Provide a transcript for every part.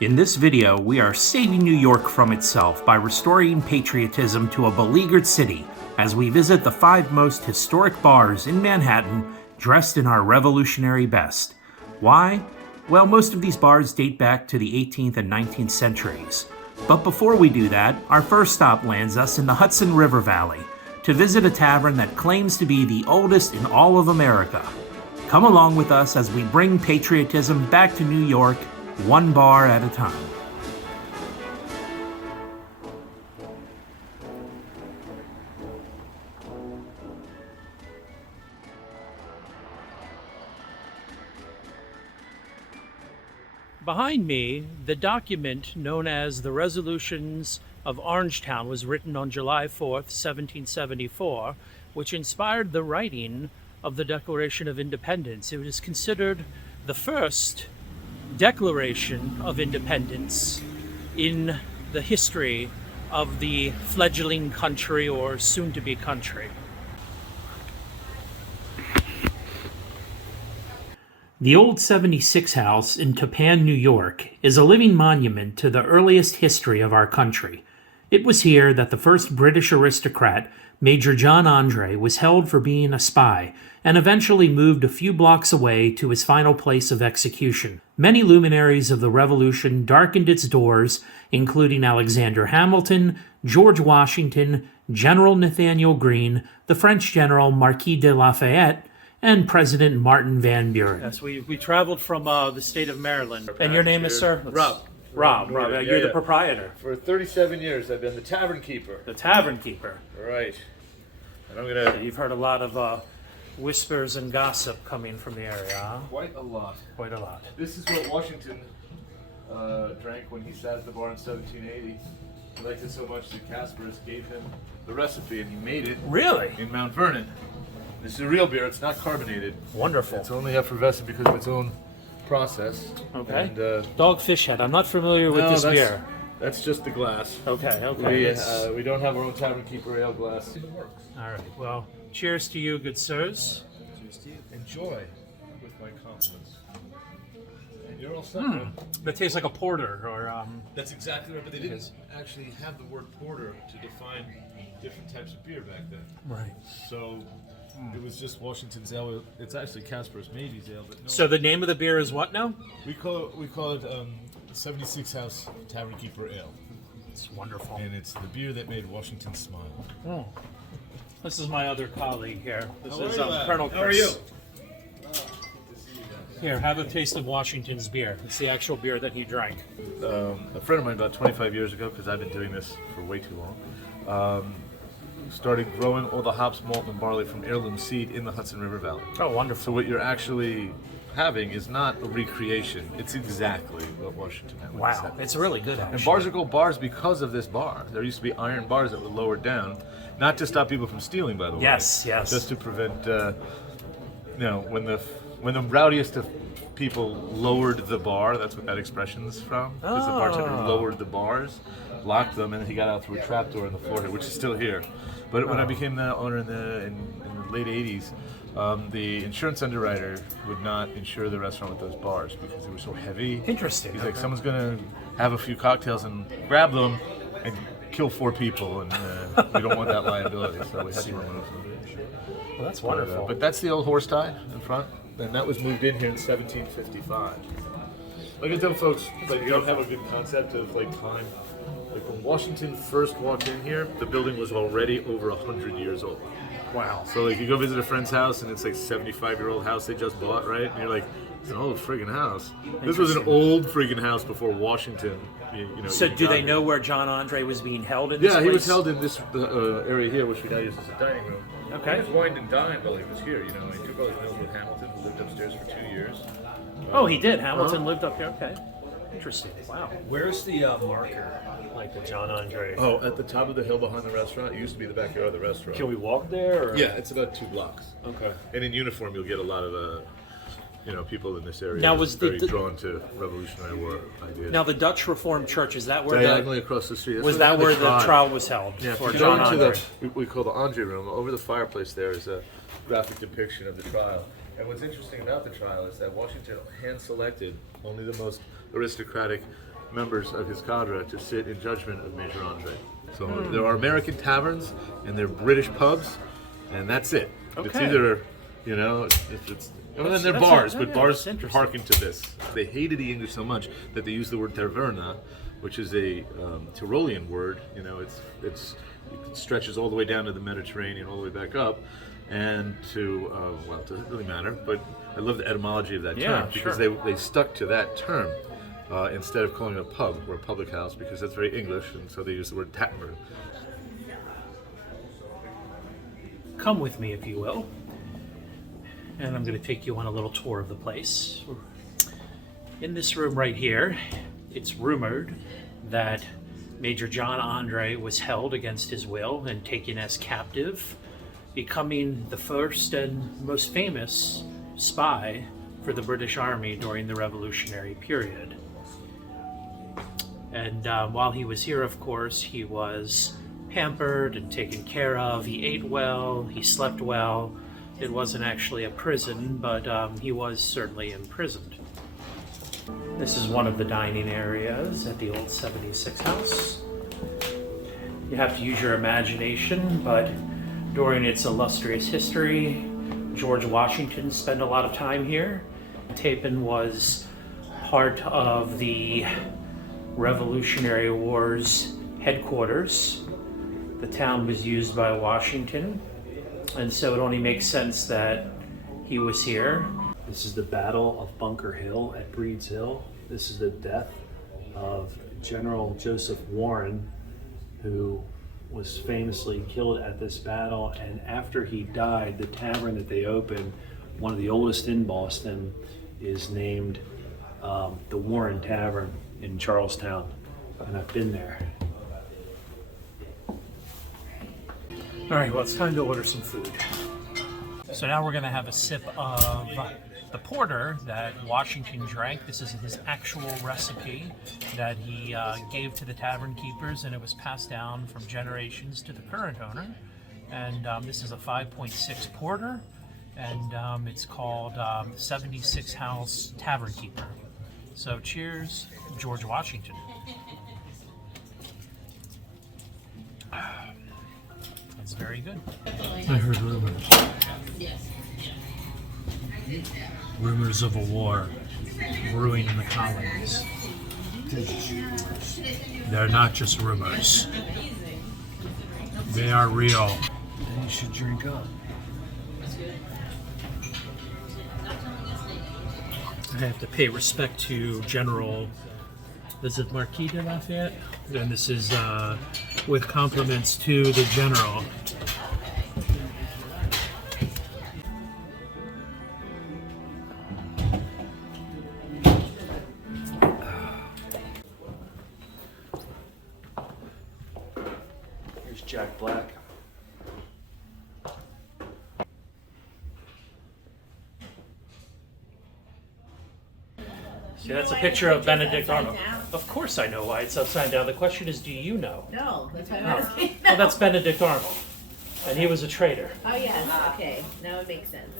In this video, we are saving New York from itself by restoring patriotism to a beleaguered city as we visit the 5 most historic bars in Manhattan dressed in our revolutionary best. Why? Well, most of these bars date back to the 18th and 19th centuries. But before we do that, our first stop lands us in the Hudson River Valley to visit a tavern that claims to be the oldest in all of America. Come along with us as we bring patriotism back to New York, one bar at a time. Behind me, the document known as the Resolutions of Orangetown was written on July 4th, 1774, which inspired the writing of the Declaration of Independence. It is considered the first Declaration of Independence in the history of the fledgling country or soon-to-be country. The Old 76 House in Tappan, New York, is a living monument to the earliest history of our country. It was here that the first British aristocrat, Major John Andre, was held for being a spy and eventually moved a few blocks away to his final place of execution. Many luminaries of the Revolution darkened its doors, including Alexander Hamilton, George Washington, General Nathanael Greene, the French General Marquis de Lafayette, and President Martin Van Buren. Yes, we traveled from the state of Maryland. And your name is, sir? Rob, you're the proprietor. For 37 years, I've been the tavern keeper. The tavern keeper. Right. And I'm gonna... You've heard a lot of whispers and gossip coming from the area, huh? Quite a lot. Quite a lot. This is what Washington drank when he sat at the bar in 1780. He liked it so much that Casperus gave him the recipe, and he made it. Really? In Mount Vernon. This is a real beer. It's not carbonated. Wonderful. It's only effervescent because of its own process. Okay. And, Dogfish Head. I'm not familiar with this beer. That's just the glass. Okay. We don't have our own tavern keeper ale glass. All right. Well, cheers to you, good sirs. Cheers to you. Enjoy with my compliments. And you're all set. That tastes like a porter, or That's exactly right. But they didn't actually have the word porter to define different types of beer back then. right. So it was just Washington's ale. It's actually Casper's Mavy's ale. But no, So the name of the beer is what now? we call it 76 House Tavern Keeper Ale, It's wonderful. and it's the beer that made Washington smile. Oh. This is my other colleague here. This How is are you, lad? Colonel Chris. How are you? Here, have a taste of Washington's beer. It's the actual beer that he drank. A friend of mine about 25 years ago, because I've been doing this for way too long, started growing all the hops, malt, and barley from heirloom seed in the Hudson River Valley. Oh, wonderful. So what you're actually having is not a recreation. It's exactly what Washington had. when he Wow, said it. it's really good, actually. And bars are called bars because of this bar. There used to be iron bars that were lowered down, not to stop people from stealing, by the way. Yes. Just to prevent, when the rowdiest of people lowered the bar, that's what that expression's from. Because the bartender lowered the bars, locked them, and he got out through a trapdoor in the floor here, which is still here. But when I became the owner in the late 80s, the insurance underwriter would not insure the restaurant with those bars because they were so heavy. Interesting. He's like, someone's going to have a few cocktails and grab them and kill 4 people, and we don't want that liability, so we had to remove them. Well, that's wonderful. But that's the old horse tie in front, and that was moved in here in 1755. Like I tell folks, like you don't have a good concept of like time. Like when Washington first walked in here, the building was already over 100 years old. Wow. So like you go visit a friend's house and it's like a 75-year-old house they just bought, right? And you're like, it's an old friggin' house. This was an old friggin' house before Washington. So do they know where John Andre was being held in this place? Yeah, he was held in this area here, which we now use as a dining room. Okay. He was wined and dined while he was here. He took all his meals with Hamilton, who lived upstairs for 2 years. Oh, he did. Hamilton lived up here. Okay. Interesting. Wow. Where's the marker, like the John Andre? Oh, at the top of the hill behind the restaurant. It used to be the backyard of the restaurant. Can we walk there? Or? Yeah, it's about 2 blocks. Okay. And in uniform, you'll get a lot of people in this area. Now, was very drawn to Revolutionary War ideas. Now, the Dutch Reformed Church, is that where diagonally across the street? was that where the trial was held for John Andre? We call the Andre room. Over the fireplace there is a graphic depiction of the trial. And what's interesting about the trial is that Washington hand-selected only the most aristocratic members of his cadre to sit in judgment of Major Andre. So there are American taverns and there are British pubs, and that's it. It's Okay. either, you know, it's and then there are bars, but bars that's interesting. hearken to this. They hated the English so much that they used the word taverna, which is a Tyrolean word. You know, it stretches all the way down to the Mediterranean, all the way back up, and to well, it doesn't really matter. But I love the etymology of that term because they stuck to that term instead of calling it a pub or a public house because that's very English, and so they use the word tavern. Come with me, if you will. And I'm going to take you on a little tour of the place. In this room right here, it's rumored that Major John Andre was held against his will and taken as captive, becoming the first and most famous spy for the British Army during the Revolutionary period. And while he was here, of course, he was pampered and taken care of. He ate well, he slept well. It wasn't actually a prison, but he was certainly imprisoned. This is one of the dining areas at the old 76 house. You have to use your imagination, but during its illustrious history, George Washington spent a lot of time here. Tappan was part of the Revolutionary War's headquarters. The town was used by Washington, and so it only makes sense that he was here. This is the Battle of Bunker Hill at Breed's Hill. This is the death of General Joseph Warren, who was famously killed at this battle. And after he died, the tavern that they opened, one of the oldest in Boston, is named the Warren Tavern in Charlestown. And I've been there. All right, well, it's time to order some food. So now we're going to have a sip of the porter that Washington drank. This is his actual recipe that he gave to the tavern keepers, and it was passed down from generations to the current owner. And this is a 5.6 porter, and it's called 76 House Tavern Keeper. So cheers, George Washington. That's very good. I heard rumors. Rumors of a war brewing in the colonies. They're not just rumors. They are real. Then you should drink up. I have to pay respect to General, is it Marquis de Lafayette? And this is with compliments to the General. Here's Jack Black. See, that's a picture of Benedict Arnold. Of course I know why it's upside down. The question is, do you know? No, that's why I'm Oh, asking. well, that's Benedict Arnold. And he was a traitor. Oh, yes, okay, now it makes sense.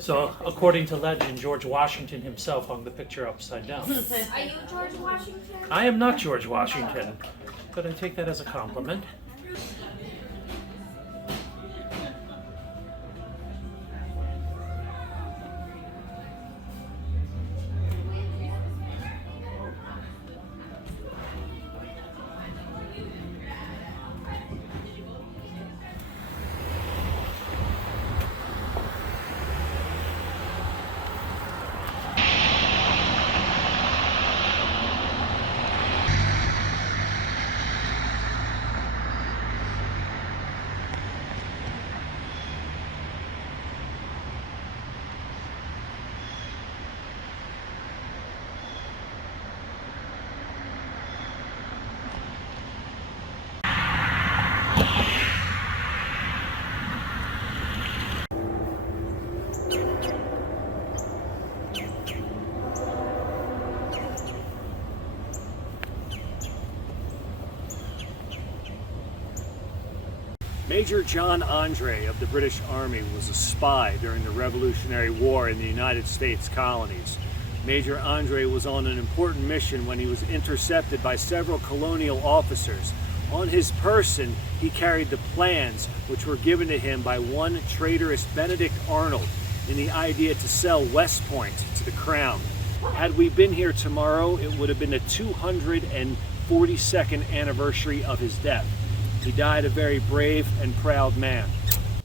So, according to legend, George Washington himself hung the picture upside down. Are you George Washington? I am not George Washington, but I take that as a compliment. Major John Andre of the British Army was a spy during the Revolutionary War in the United States colonies. Major Andre was on an important mission when he was intercepted by several colonial officers. On his person, he carried the plans which were given to him by one traitorous Benedict Arnold in the idea to sell West Point to the crown. Had we been here tomorrow, it would have been the 242nd anniversary of his death. He died a very brave and proud man.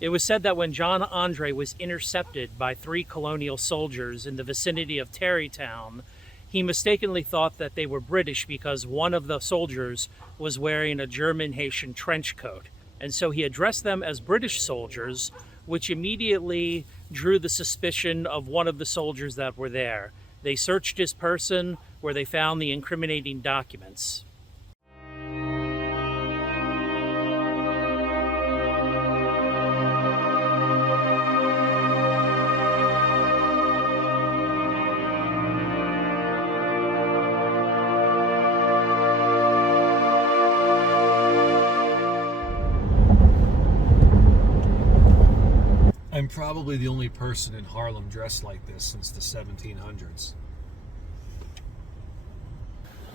It was said that when John Andre was intercepted by 3 colonial soldiers in the vicinity of Tarrytown, he mistakenly thought that they were British because one of the soldiers was wearing a German-Haitian trench coat. And so he addressed them as British soldiers, which immediately drew the suspicion of one of the soldiers that were there. They searched his person, where they found the incriminating documents. I'm probably the only person in Harlem dressed like this since the 1700s.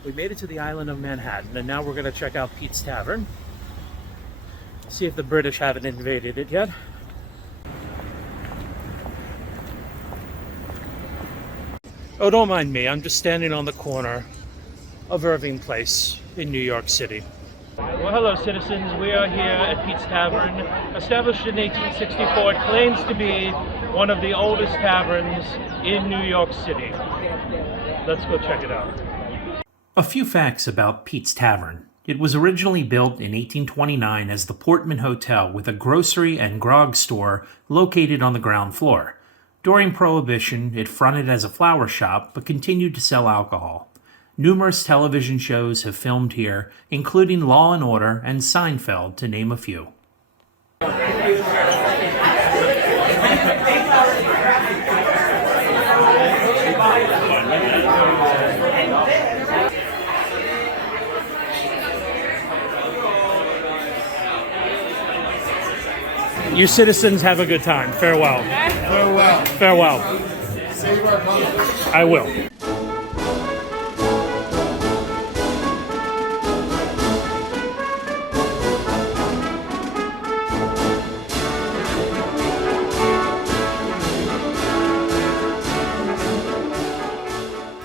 We made it to the island of Manhattan, and now we're going to check out Pete's Tavern. See if the British haven't invaded it yet. Oh, don't mind me. I'm just standing on the corner of Irving Place in New York City. Well, hello, citizens. We are here at Pete's Tavern. Established in 1864, it claims to be one of the oldest taverns in New York City. Let's go check it out. A few facts about Pete's Tavern. It was originally built in 1829 as the Portman Hotel with a grocery and grog store located on the ground floor. During Prohibition, it fronted as a flower shop but continued to sell alcohol. Numerous television shows have filmed here, including Law & Order and Seinfeld, to name a few. You citizens have a good time. Farewell. Farewell. Farewell. Save our money. I will.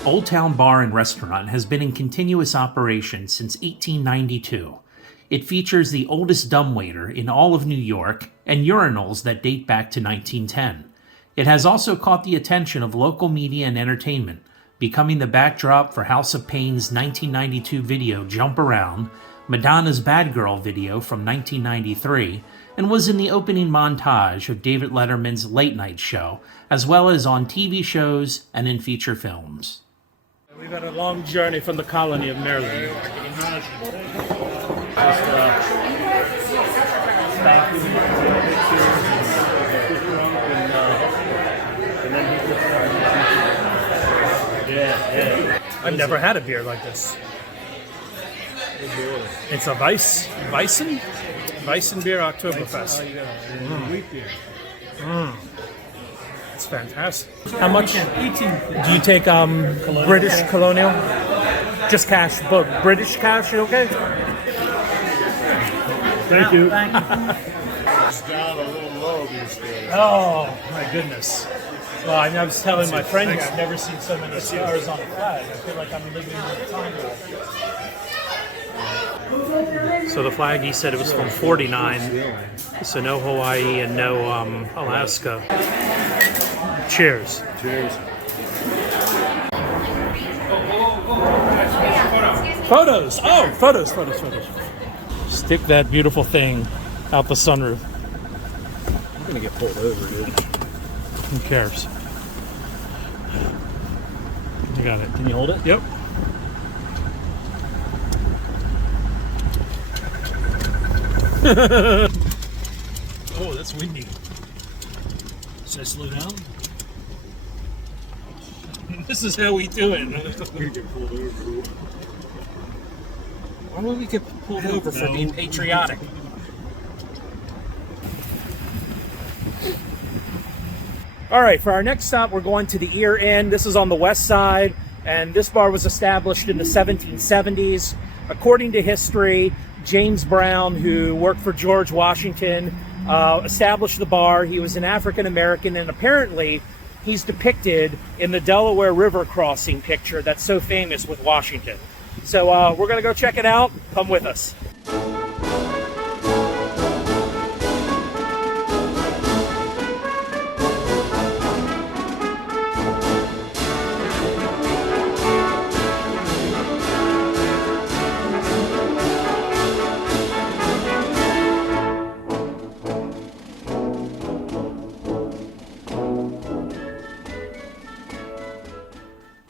Old Town Bar and Restaurant has been in continuous operation since 1892. It features the oldest dumbwaiter in all of New York and urinals that date back to 1910. It has also caught the attention of local media and entertainment, becoming the backdrop for House of Pain's 1992 video Jump Around, Madonna's Bad Girl video from 1993, and was in the opening montage of David Letterman's Late Night Show, as well as on TV shows and in feature films. We've had a long journey from the colony of Maryland. I've never had a beer like this. It's a Weissen beer Oktoberfest. Wheat beer. It's fantastic. How much do you take British Colonial? Just cash, but British cash, you okay? Thank you. It's down a little low these days. Oh, my goodness. Well, I was telling my friend here, I've never seen so many stars on a flag. I feel like I'm living in a time warp. So the flag, he said it was from 49, so no Hawaii and no Alaska. Cheers. Cheers. Photos! Oh, photos. Stick that beautiful thing out the sunroof. I'm gonna get pulled over, dude. Who cares? You got it. Can you hold it? Yep. Oh, that's windy. Should I slow down? This is how we do it. I'm gonna get pulled over. Why would we get pulled over for being patriotic? All right, for our next stop, we're going to the Ear Inn. This is on the west side, and this bar was established in the 1770s. According to history, James Brown, who worked for George Washington, established the bar. He was an African American, and apparently he's depicted in the Delaware River crossing picture that's so famous with Washington. So we're going to go check it out. Come with us.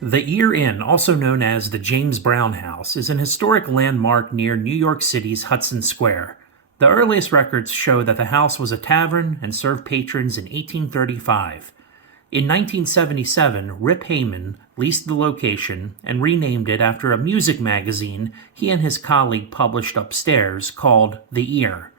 The Ear Inn, also known as the James Brown House, is an historic landmark near New York City's Hudson Square. The earliest records show that the house was a tavern and served patrons in 1835. In 1977, Rip Heyman leased the location and renamed it after a music magazine he and his colleague published upstairs called The Ear.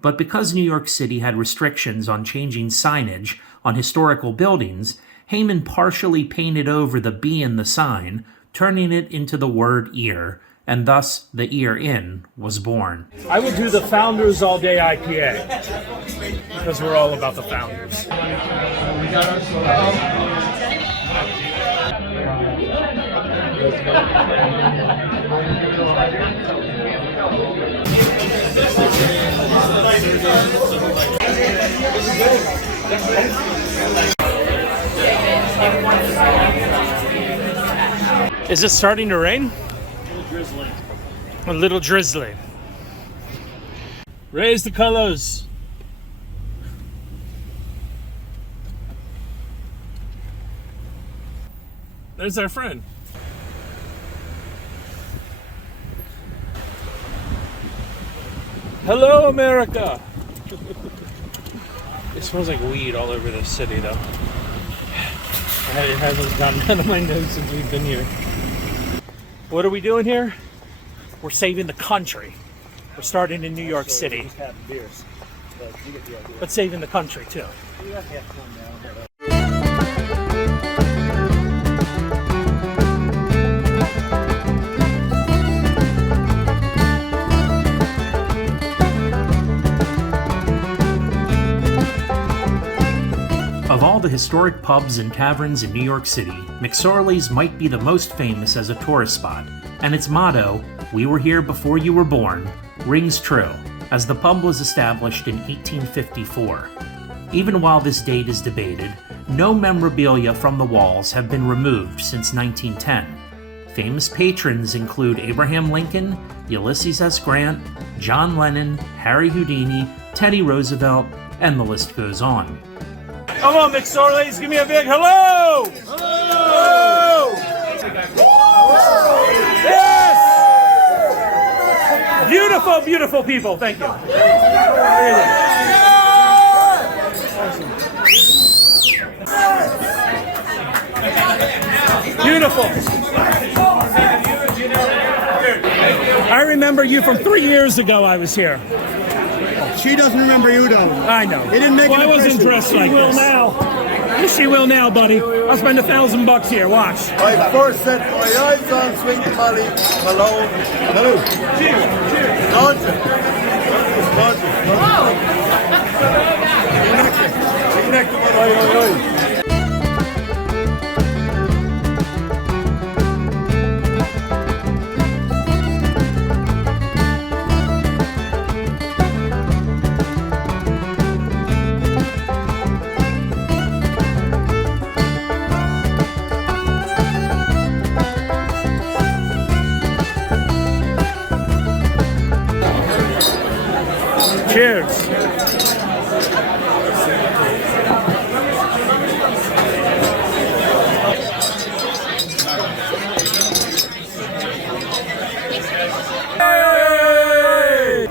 But because New York City had restrictions on changing signage on historical buildings, Heyman partially painted over the B in the sign, turning it into the word ear, and thus the Ear Inn was born. I would do the Founders All Day IPA, because we're all about the Founders. Is it starting to rain? A little drizzly. A little drizzly. Raise the colors. There's our friend. Hello, America. It smells like weed all over the city, though. It hasn't gotten out of my nose since we've been here. What are we doing here? We're saving the country. We're starting in New York City, but saving the country too. Of all the historic pubs and taverns in New York City, McSorley's might be the most famous as a tourist spot, and its motto, "We were here before you were born," rings true, as the pub was established in 1854. Even while this date is debated, no memorabilia from the walls have been removed since 1910. Famous patrons include Abraham Lincoln, Ulysses S. Grant, John Lennon, Harry Houdini, Teddy Roosevelt, and the list goes on. Come on, McSorley's, give me a big hello! Hello! Yes! Beautiful, beautiful people, thank you. Beautiful. I remember you from 3 years ago I was here. She doesn't remember you, though. I know. It didn't make well, an I wasn't impression. dressed like this. She will now. Yes, she will now, buddy. I'll spend $1,000 here. Watch. I first set my eyes on Sweet Molly Malone. Hello. Cheers. Cheers. Nonsense. Cheers.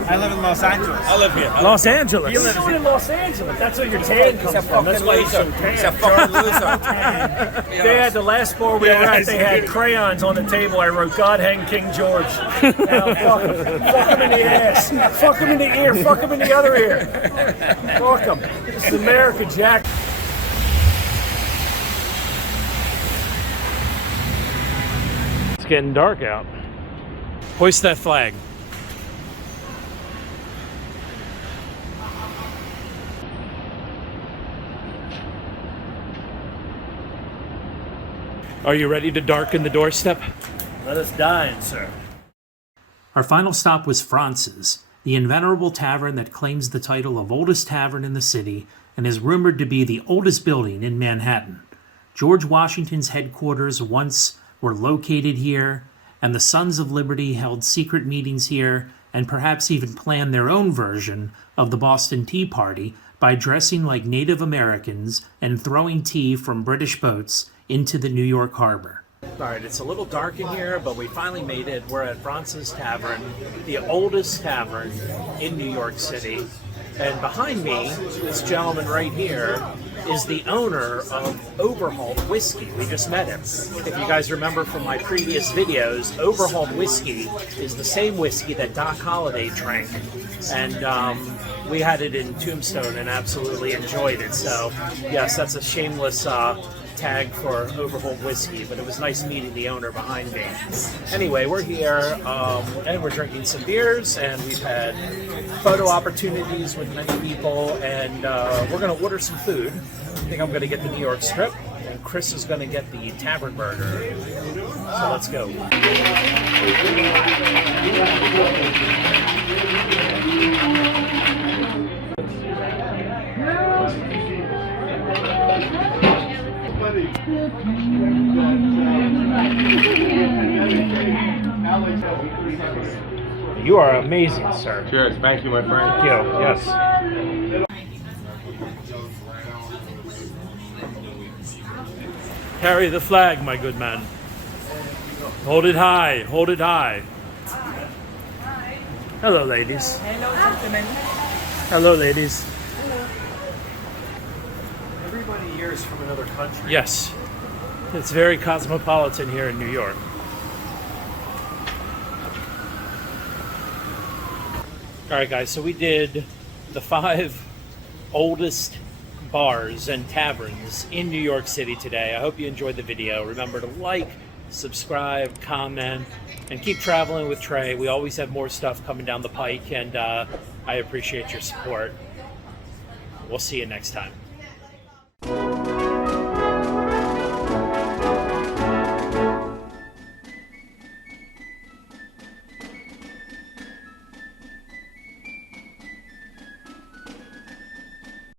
I live in Los Angeles. I live here. Los Angeles. You live in Los Angeles. That's where your tan comes from. That's why he's so tan. He's a fucking loser. They had the last bar we were at. They had crayons on the table. I wrote "God hang King George." Now, fuck him. Fuck him in the ass. Fuck him in the ear. Fuck him in the other ear. Fuck him. This is America, Jack. getting dark out. Hoist that flag. Are you ready to darken the doorstep? Let us dine, sir. Our final stop was France's, the invenerable tavern that claims the title of oldest tavern in the city and is rumored to be the oldest building in Manhattan. George Washington's headquarters once were located here, and the Sons of Liberty held secret meetings here and perhaps even planned their own version of the Boston Tea Party by dressing like Native Americans and throwing tea from British boats into the New York harbor. All right, it's a little dark in here, but we finally made it. We're at France's Tavern, the oldest tavern in New York City. And behind me, this gentleman right here is the owner of Overhauled Whiskey. We just met him. If you guys remember from my previous videos, Overhauled Whiskey is the same whiskey that Doc Holliday drank. And we had it in Tombstone and absolutely enjoyed it. So, yes, that's a shameless tag for Overhauled Whiskey, but it was nice meeting the owner behind me. Anyway, we're here and we're drinking some beers, and we've had photo opportunities with many people, and we're going to order some food. I think I'm going to get the New York strip, and Chris is going to get the tavern burger. So let's go. You are amazing, sir. Cheers. Thank you, my friend. Thank you. Yes. Carry the flag, my good man. Hold it high. Hold it high. Hello, ladies. Hello, gentlemen. Hello, ladies. Everybody here is from another country. Yes. It's very cosmopolitan here in New York. All right, guys, so we did the 5 oldest bars and taverns in New York City today. I hope you enjoyed the video. Remember to like, subscribe, comment, and keep traveling with Trey. We always have more stuff coming down the pike, and I appreciate your support. We'll see you next time.